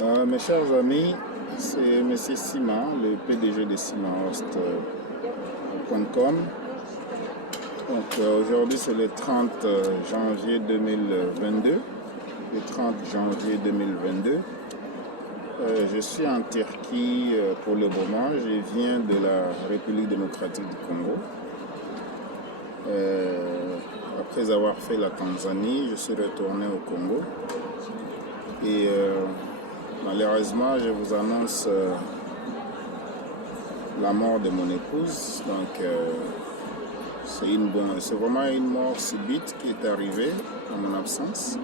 Mes chers amis, c'est M. Sima, le PDG de SimaHost.com. Aujourd'hui c'est le 30 janvier 2022. Le 30 janvier 2022. Je suis en Turquie pour le moment. Je viens de la République démocratique du Congo. Après avoir fait la Tanzanie, je suis retourné au Congo. Et malheureusement, je vous annonce la mort de mon épouse. Donc, c'est vraiment une mort subite qui est arrivée en mon absence.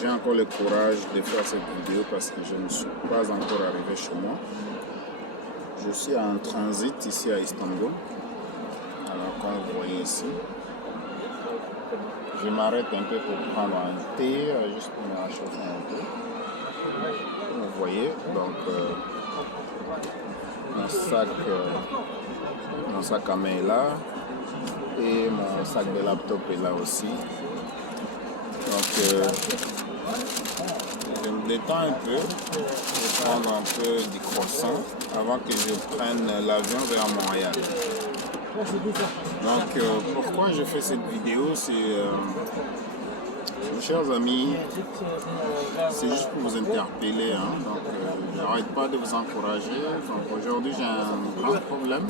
J'ai encore le courage de faire cette vidéo parce que je ne suis pas encore arrivé chez moi. Je suis en transit ici à Istanbul. Alors, comme vous voyez ici, je m'arrête un peu pour prendre un thé, juste pour me réchauffer un peu. Vous voyez, donc mon sac à main est là et mon sac de laptop est là aussi. Donc je me détends un peu, je vais prendre un peu du croissant avant que je prenne l'avion vers Montréal. Donc pourquoi je fais cette vidéo, c'est mes chers amis, c'est juste pour vous interpeller, hein. Donc j'arrête pas de vous encourager. Donc aujourd'hui j'ai un grand problème.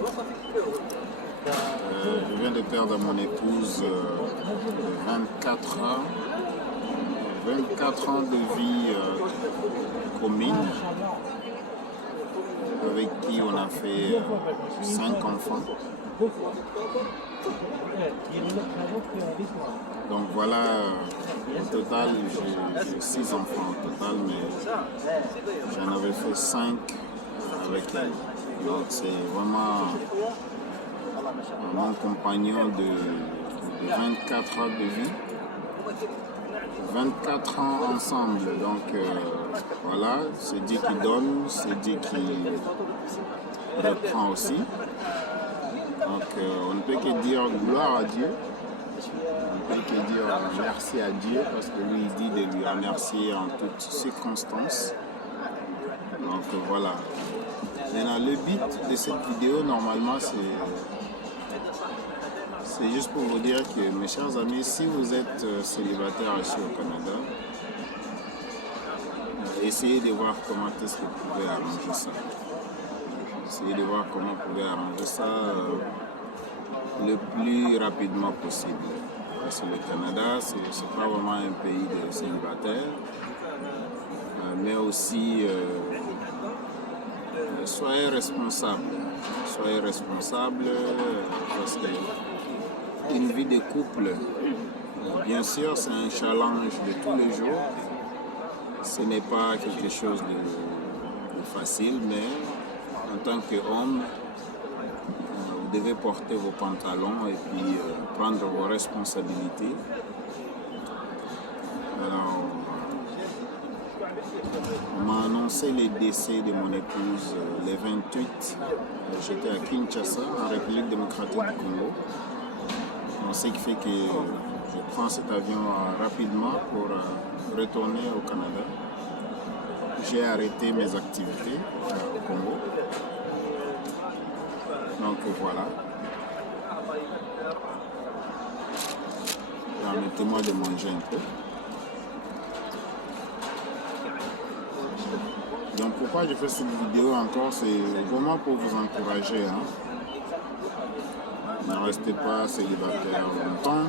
Je viens de perdre mon épouse de 24 ans de vie commune, avec qui on a fait 5 enfants. Donc voilà, au total, j'ai 6 enfants au total, mais j'en avais fait 5 avec elle. Donc c'est vraiment mon compagnon de 24 ans de vie. 24 ans ensemble, donc voilà, c'est Dieu qui donne, c'est Dieu qui reprend aussi. Donc on ne peut que dire gloire à Dieu, on ne peut que dire merci à Dieu parce que lui il dit de lui remercier en toutes circonstances. Donc voilà. Maintenant le but de cette vidéo normalement c'est juste pour vous dire que mes chers amis, si vous êtes célibataire ici au Canada, essayez de voir comment est-ce que vous pouvez arranger ça. Essayez de voir comment vous pouvez arranger ça le plus rapidement possible. Parce que le Canada, c'est pas vraiment un pays de célibataires, mais aussi soyez responsables. Soyez responsables parce que une vie de couple, bien sûr, c'est un challenge de tous les jours. Ce n'est pas quelque chose de facile, mais en tant qu'homme, vous devez porter vos pantalons et puis prendre vos responsabilités. Alors, on m'a annoncé le décès de mon épouse le 28. J'étais à Kinshasa, en République démocratique du Congo. Ce qui fait que je prends cet avion rapidement pour retourner au Canada. J'ai arrêté mes activités au Congo. Donc voilà. Permettez-moi de manger un peu. Donc pourquoi je fais cette vidéo encore, c'est vraiment pour vous encourager, hein. Ne restez pas célibataire longtemps.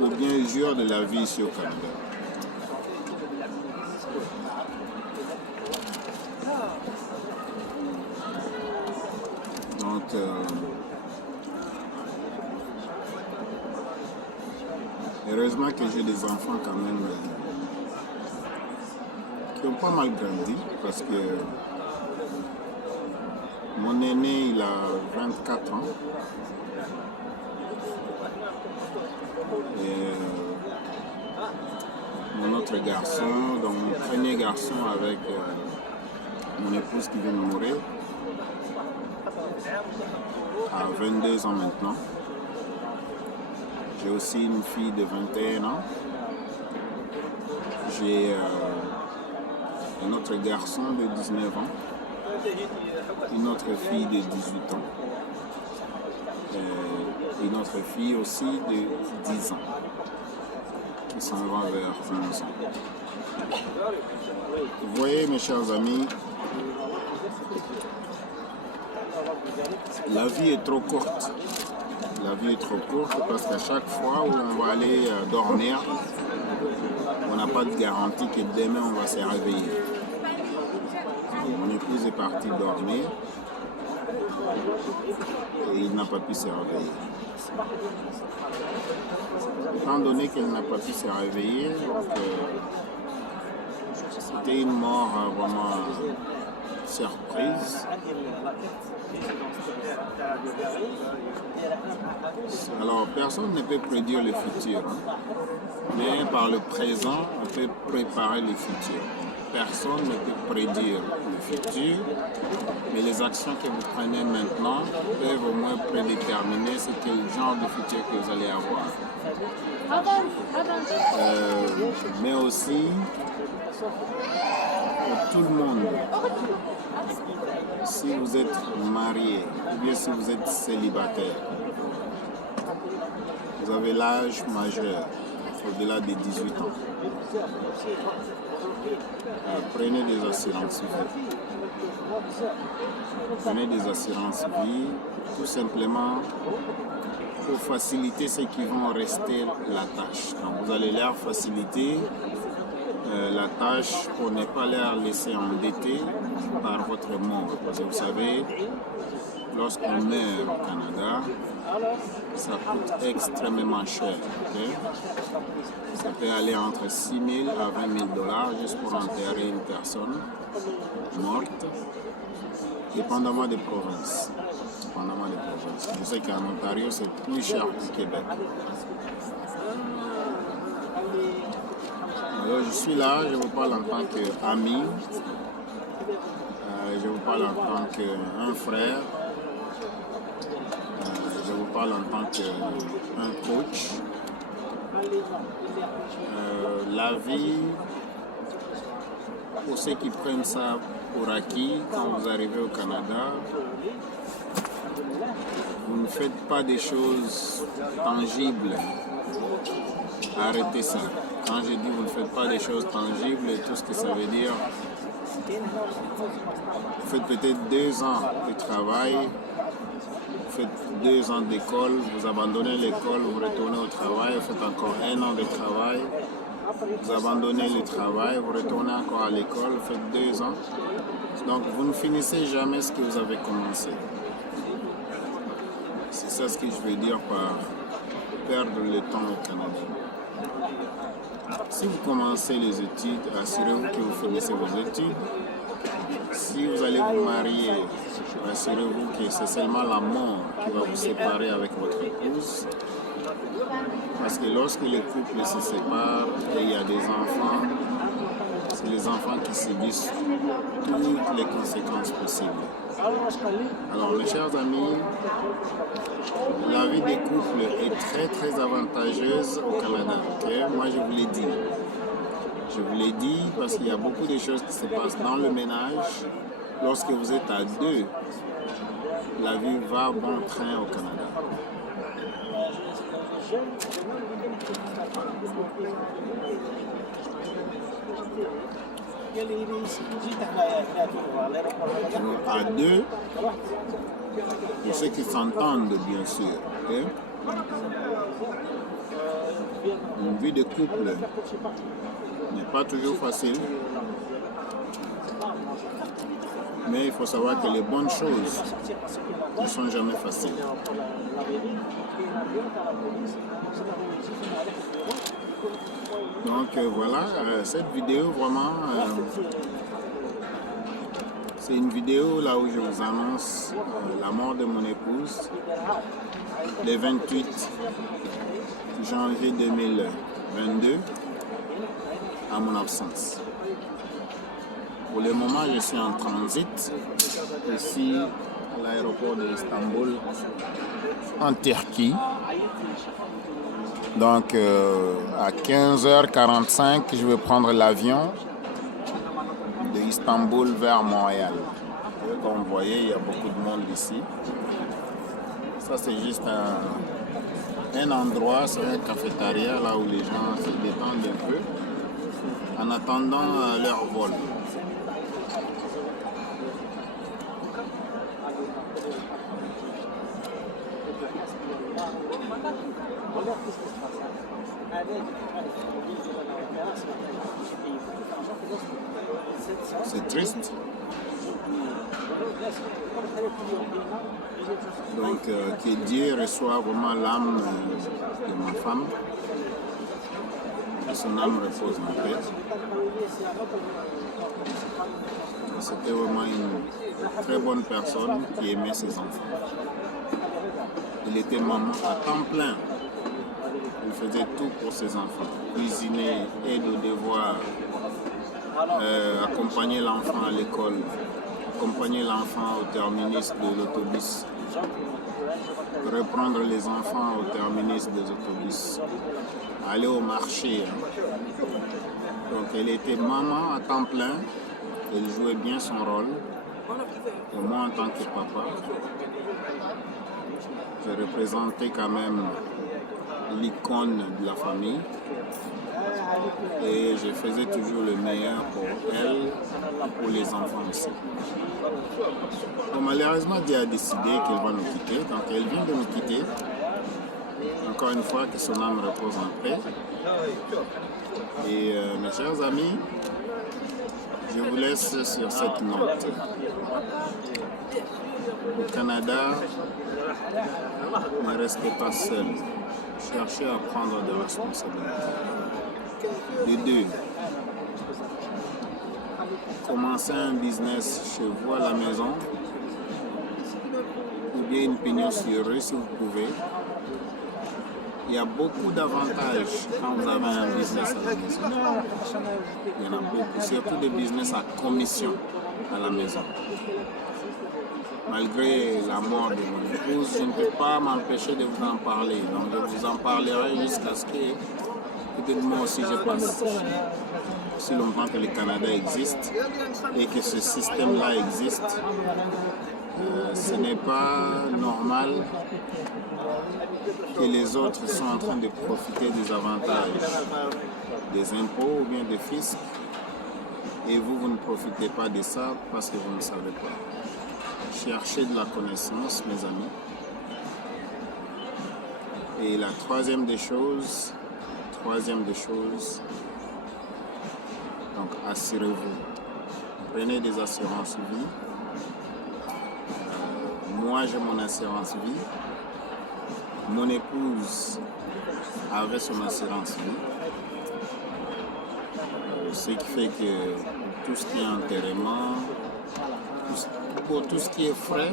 Ou bien jouir de la vie ici au Canada. Donc, heureusement que j'ai des enfants quand même qui ont pas mal grandi parce que mon aîné il a 24 ans et mon autre garçon, donc mon premier garçon avec mon épouse qui vient de mourir a 22 ans maintenant. J'ai aussi une fille de 21 ans. J'ai un autre garçon de 19 ans. Une autre fille de 18 ans. Une autre fille aussi de 10 ans. Qui s'en va vers 11 ans. Vous voyez, mes chers amis, la vie est trop courte. La vie est trop courte parce qu'à chaque fois où on va aller dormir, on n'a pas de garantie que demain on va se réveiller. Mon épouse est partie dormir et il n'a pas pu se réveiller. Étant donné qu'elle n'a pas pu se réveiller, c'était une mort vraiment surprise. Alors, personne ne peut prédire le futur, hein. Mais par le présent, on peut préparer le futur. Personne ne peut prédire le futur, mais les actions que vous prenez maintenant peuvent au moins prédéterminer ce quel genre de futur que vous allez avoir. Mais aussi, pour tout le monde, si vous êtes marié ou bien si vous êtes célibataire, vous avez l'âge majeur, au-delà des 18 ans. Prenez des assurances vie. Prenez des assurances vie, tout simplement pour faciliter ceux qui vont rester la tâche. Donc vous allez leur faciliter la tâche pour ne pas leur laisser endetter par votre mort. Parce que vous savez, lorsqu'on meurt au Canada, ça coûte extrêmement cher. Okay? Ça peut aller entre 6 000 à 20 000 $ juste pour enterrer une personne morte, dépendamment des provinces. Je sais qu'en Ontario, c'est plus cher qu'au Québec. Alors, je suis là, je vous parle en tant qu'ami, je vous parle en tant qu'un frère, je vous parle en tant qu'un coach. La vie, pour ceux qui prennent ça pour acquis, quand vous arrivez au Canada, vous ne faites pas des choses tangibles. Arrêtez ça. Quand je dis vous ne faites pas des choses tangibles, tout ce que ça veut dire, vous faites peut-être 2 ans de travail, vous faites 2 ans d'école, vous abandonnez l'école, vous retournez au travail, vous faites encore 1 an de travail, vous abandonnez le travail, vous retournez encore à l'école, vous faites 2 ans. Donc vous ne finissez jamais ce que vous avez commencé. C'est ça ce que je veux dire par perdre le temps au Canada. Si vous commencez les études, assurez-vous que vous finissez vos études. Si vous allez vous marier, assurez-vous que c'est seulement la mort qui va vous séparer avec votre épouse. Parce que lorsque les couples se séparent et il y a des enfants, c'est les enfants qui subissent toutes les conséquences possibles. Alors mes chers amis, la vie des couples est très très avantageuse au Canada. Okay? Moi je vous l'ai dit. Je vous l'ai dit parce qu'il y a beaucoup de choses qui se passent dans le ménage. Lorsque vous êtes à 2, la vie va bon train au Canada. À 2, pour ceux qui s'entendent bien sûr. Okay? Une vie de couple n'est pas toujours facile, mais il faut savoir que les bonnes choses ne sont jamais faciles. Donc voilà, cette vidéo vraiment, c'est une vidéo là où je vous annonce la mort de mon épouse le 28 janvier 2022 à mon absence. Pour le moment, je suis en transit ici à l'aéroport d'Istanbul en Turquie. Donc à 15h45, je vais prendre l'avion de Istanbul vers Montréal. Et comme vous voyez, il y a beaucoup de monde ici. Ça, c'est juste un endroit, c'est un cafétéria là où les gens se détendent un peu en attendant leur vol. C'est triste. Donc, que Dieu reçoive vraiment l'âme de ma femme, que son âme repose en paix. C'était vraiment une très bonne personne qui aimait ses enfants. Il était maman à temps plein. Il faisait tout pour ses enfants. Cuisiner, aide aux devoirs, accompagner l'enfant à l'école, accompagner l'enfant au terminus de l'autobus, reprendre les enfants au terminus des autobus, aller au marché. Donc elle était maman à temps plein, elle jouait bien son rôle. Et moi en tant que papa, je représentais quand même l'icône de la famille et je faisais toujours le meilleur pour elle et pour les enfants aussi. Donc, malheureusement, Dieu a décidé qu'elle va nous quitter, donc elle vient de nous quitter. Encore une fois, que son âme repose en paix. Et mes chers amis, je vous laisse sur cette note. Au Canada, ne restez pas seul. Cherchez à prendre des responsabilités. De deux, commencez un business chez vous à la maison, ou bien une pignon sur rue si vous pouvez. Il y a beaucoup d'avantages quand vous avez un business à la maison. Il y en a beaucoup, surtout des business à commission à la maison. Malgré la mort de mon épouse, je ne peux pas m'empêcher de vous en parler. Donc je vous en parlerai jusqu'à ce que peut-être moi aussi je passe. Si longtemps que le Canada existe et que ce système-là existe, ce n'est pas normal que les autres sont en train de profiter des avantages des impôts ou bien des fiscs et vous ne profitez pas de ça parce que vous ne savez pas. Cherchez de la connaissance, mes amis. Et la troisième des choses, donc assurez-vous. Prenez des assurances vie. Moi, j'ai mon assurance vie. Mon épouse avait son assurance vie. Ce qui fait que tout ce qui est enterrement, pour tout ce qui est frais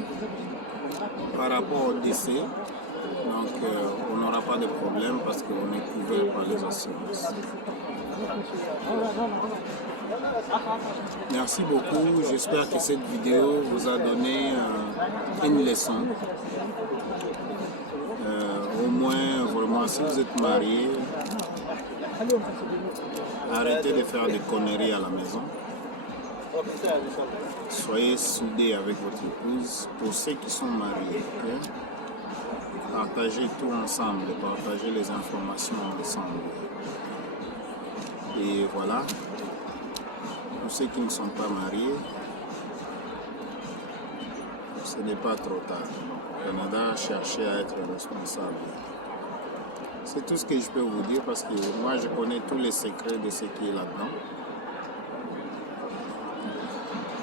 par rapport au décès, donc on n'aura pas de problème parce qu'on est couvert par les assurances. Merci beaucoup, j'espère que cette vidéo vous a donné une leçon. Au moins, vraiment, si vous êtes marié, arrêtez de faire des conneries à la maison. Soyez soudés avec votre épouse. Pour ceux qui sont mariés, okay? Partagez tout ensemble, partagez les informations ensemble. Et voilà, pour ceux qui ne sont pas mariés, ce n'est pas trop tard. Au Canada, cherchez à être responsable. C'est tout ce que je peux vous dire parce que moi je connais tous les secrets de ce qui est là-dedans.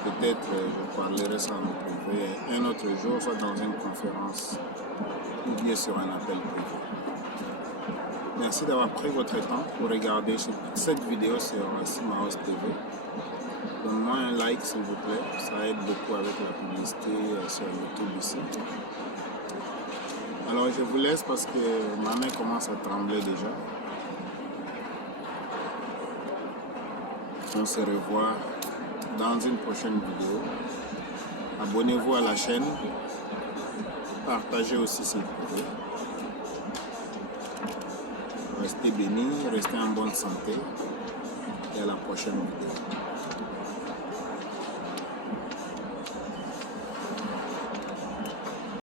Peut-être je parlerai ça en privé un autre jour, soit dans une conférence ou bien sur un appel privé. Merci d'avoir pris votre temps pour regarder cette vidéo sur Simaos TV. Donne-moi un like s'il vous plaît, ça aide beaucoup avec la publicité sur YouTube ici. Alors je vous laisse parce que ma main commence à trembler déjà. On se revoit dans une prochaine vidéo. Abonnez-vous à la chaîne. Partagez aussi s'il vous plaît. béni, restez en bonne santé et à la prochaine vidéo.